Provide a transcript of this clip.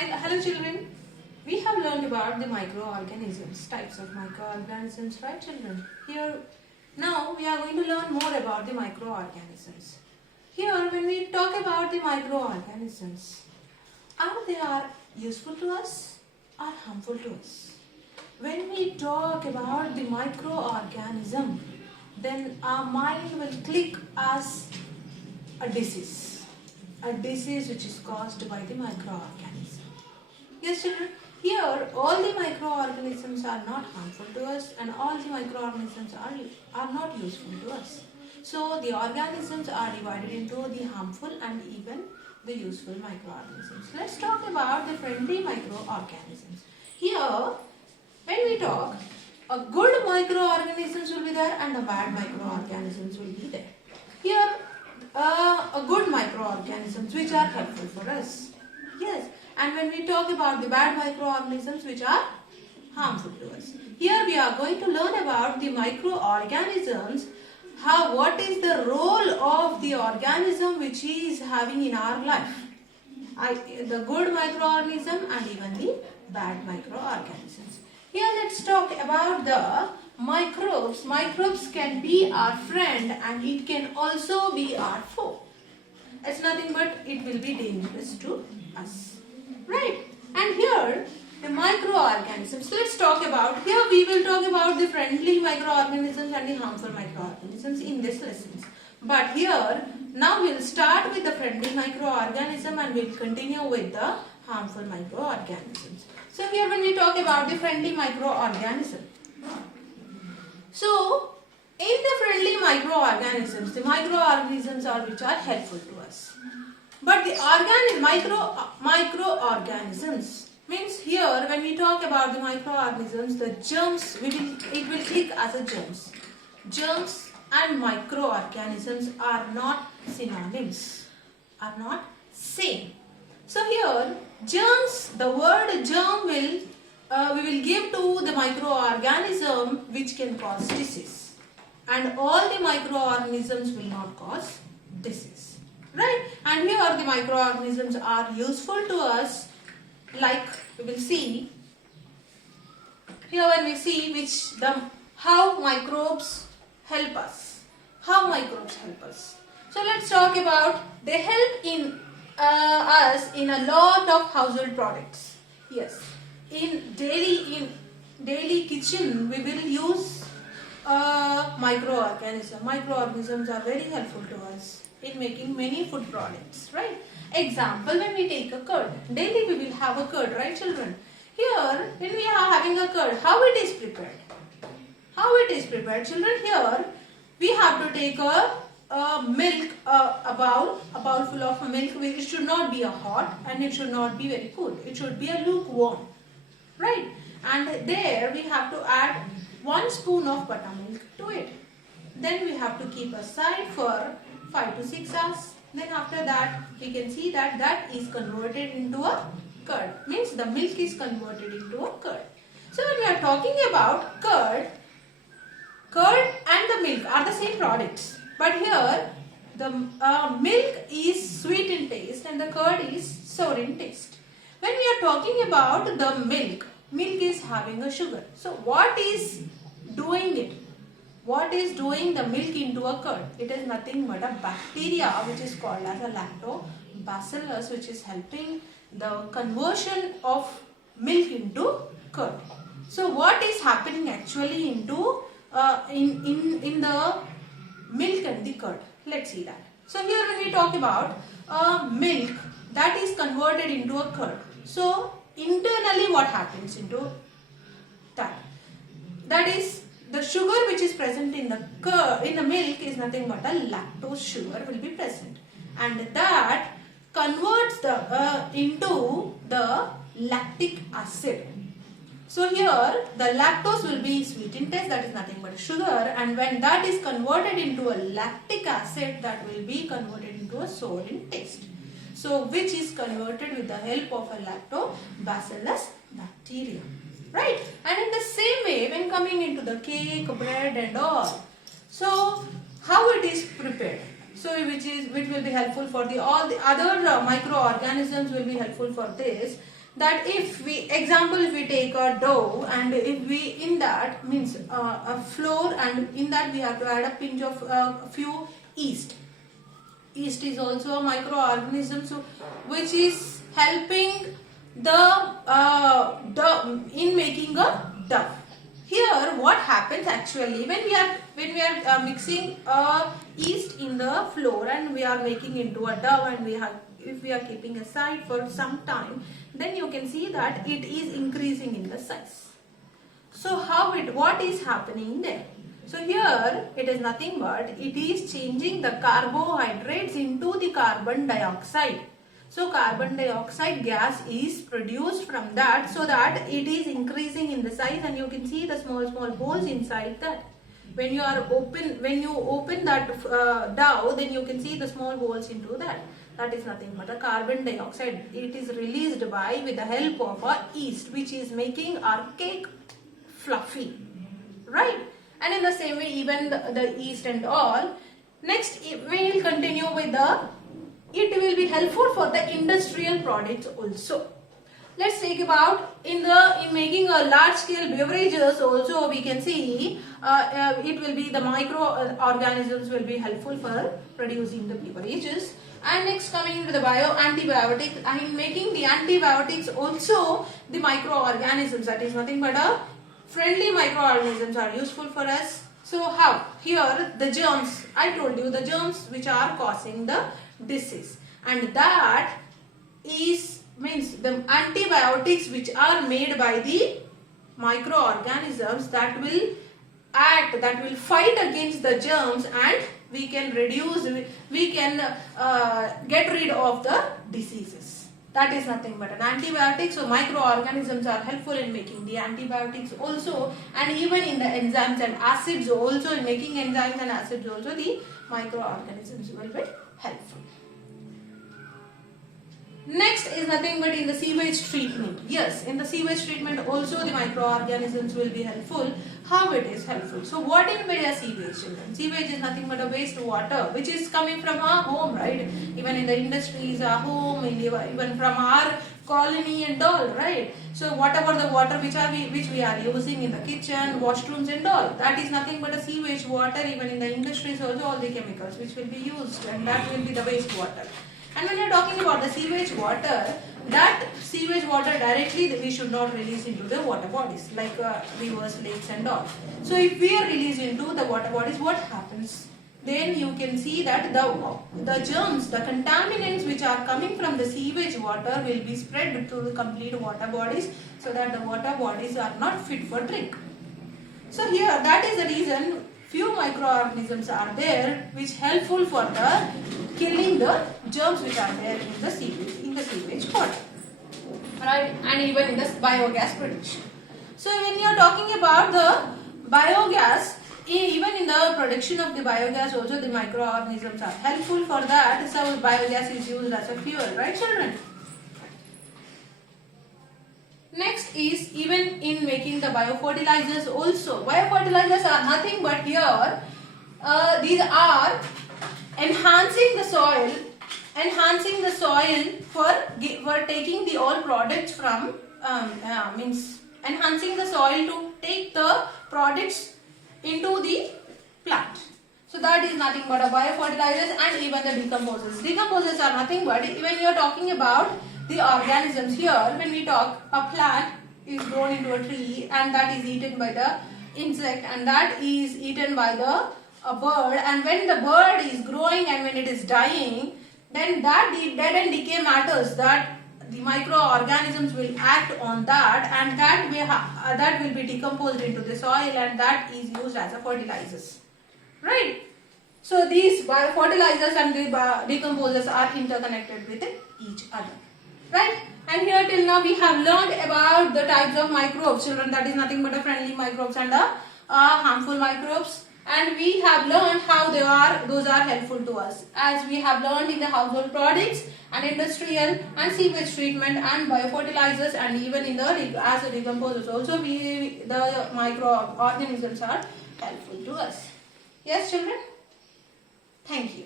Hello children. We have learned about the microorganisms, types of microorganisms, right children? Now we are going to learn more about the microorganisms. Here when we talk about the microorganisms, are they useful to us or harmful to us? When we talk about the microorganism, then our mind will click as a disease which is caused by the microorganism. Yes children, here all the microorganisms are not harmful to us and all the microorganisms are not useful to us. So the organisms are divided into the harmful and even the useful microorganisms. Let's talk about the friendly microorganisms. Here when we talk, a good microorganisms will be there and the bad microorganisms will be there. Here a good microorganisms which are helpful for us. Yes, and when we talk about the bad microorganisms which are harmful to us. Here we are going to learn about the microorganisms, what is the role of the organism which is having in our life. The good microorganism and even the bad microorganisms. Here let's talk about the microbes. Microbes can be our friend and it can also be our foe. It's nothing but it will be dangerous to us. Right? And here the microorganisms. Let's talk about, here we will talk about the friendly microorganisms and the harmful microorganisms in this lessons. But here now we'll start with the friendly microorganism and we'll continue with the harmful microorganisms. So here when we talk about the friendly microorganism. So in the friendly microorganisms, the microorganisms are which are helpful to us. But the microorganisms means here when we talk about the microorganisms, the germs it will click as a germs. Germs and microorganisms are not synonyms, are not same. So here germs, the word germ we will give to the microorganism which can cause disease, and all the microorganisms will not cause disease, right? And here the microorganisms are useful to us, like we will see here when we see how microbes help us. So let's talk about, they help in us in a lot of household products. Yes, in daily kitchen we will use microorganisms. Microorganisms are very helpful to us in making many food products, right? Example, when we take a curd, daily we will have a curd, right children? Here when we are having a curd, how it is prepared? Children, here we have to take a milk, a bowl full of milk. It should not be a hot and it should not be very cool. It should be a lukewarm, right? And there we have to add 1 spoon of buttermilk to it. Then we have to keep aside for 5 to 6 hours. Then after that we can see that is converted into a curd. Means the milk is converted into a curd. So when we are talking about curd and the milk are the same products. But here the milk is sweet in taste and the curd is sour in taste. When we are talking about the milk is having a sugar. So what is doing it? What is doing the milk into a curd? It is nothing but a bacteria which is called as a lactobacillus, which is helping the conversion of milk into curd. So what is happening actually into in the milk and the curd? Let's see that. So here when we talk about milk that is converted into a curd. So internally what happens into that? That is the sugar which is present in the milk is nothing but a lactose sugar will be present, and that converts into the lactic acid. So here the lactose will be sweet in taste, that is nothing but sugar, and when that is converted into a lactic acid, that will be converted into a sour in taste. So which is converted with the help of a lactobacillus bacteria. Right? And in the same way, when coming into the cake, bread and all, so how it is prepared? So which will be helpful for all the other microorganisms will be helpful for this. that if we take a dough, and if we in that means a flour, and in that we have to add a pinch of a few yeast. Yeast is also a microorganism, so which is helping the dough in making a dough. Here what happens actually, when we are mixing yeast in the flour and we are making into a dough, and if we are keeping aside for some time, then you can see that it is increasing in the size. So what is happening there? So here it is nothing but it is changing the carbohydrates into the carbon dioxide. So carbon dioxide gas is produced from that, so that it is increasing in the size, and you can see the small holes inside that. When you open that dough, then you can see the small holes into that. That is nothing but a carbon dioxide. It is released with the help of a yeast, which is making our cake fluffy, right? And in the same way, even the yeast and all. Next, we will continue with it will be helpful for the industrial products also. Let's take about in making a large scale beverages also, we can see it will be the microorganisms will be helpful for producing the beverages. And next, coming to the antibiotics, in making the antibiotics also, the microorganisms, that is nothing but a friendly microorganisms are useful for us. So how? Here the germs, I told you the germs which are causing the disease, and that means the antibiotics which are made by the microorganisms that will fight against the germs, and we can get rid of the diseases. That is nothing but an antibiotic. So microorganisms are helpful in making the antibiotics also, and even in the enzymes and acids also, in making enzymes and acids also, the microorganisms will be helpful. Next is nothing but in the sewage treatment. Yes, in the sewage treatment also the microorganisms will be helpful. How it is helpful? So what is a sewage, children? Sewage is nothing but a waste water which is coming from our home, right? Even in the industries, our home, even from our colony and all, right? So whatever the water which we are using in the kitchen, washrooms and all, that is nothing but a sewage water. Even in the industries also, all the chemicals which will be used, and that will be the waste water. And when you are talking about the sewage water, that sewage water directly we should not release into the water bodies like rivers, lakes and all. So if we are released into the water bodies, what happens? Then you can see that the germs, the contaminants which are coming from the sewage water will be spread to the complete water bodies, so that the water bodies are not fit for drink. So here, that is the reason few microorganisms are there which helpful for the killing the germs which are there in the sewage water, right? And even in the biogas production. So when you are talking about the biogas, even in the production of the biogas also the microorganisms are helpful for that. So biogas is used as a fuel, right children? Next is even in making the biofertilizers also. Biofertilizers are nothing but here, these are enhancing the soil for taking the all products from, means enhancing the soil to take the products into the plant. So that is nothing but a biofertilizers, and even the decomposers. Decomposers are nothing but, when you are talking about the organisms here, when we talk, a plant is grown into a tree and that is eaten by the insect, and that is eaten by a bird, and when the bird is growing and when it is dying, then that dead and decay matters, that the microorganisms will act on that, and that will be decomposed into the soil, and that is used as a fertilizers, right? So these fertilizers and the decomposers are interconnected with each other, right? And here till now we have learned about the types of microbes, children. That is nothing but a friendly microbes and harmful microbes. And we have learned how those are helpful to us, as we have learned in the household products and industrial and sewage treatment and biofertilizers, and even in the as a decomposers also, the microorganisms are helpful to us. Yes children, thank you.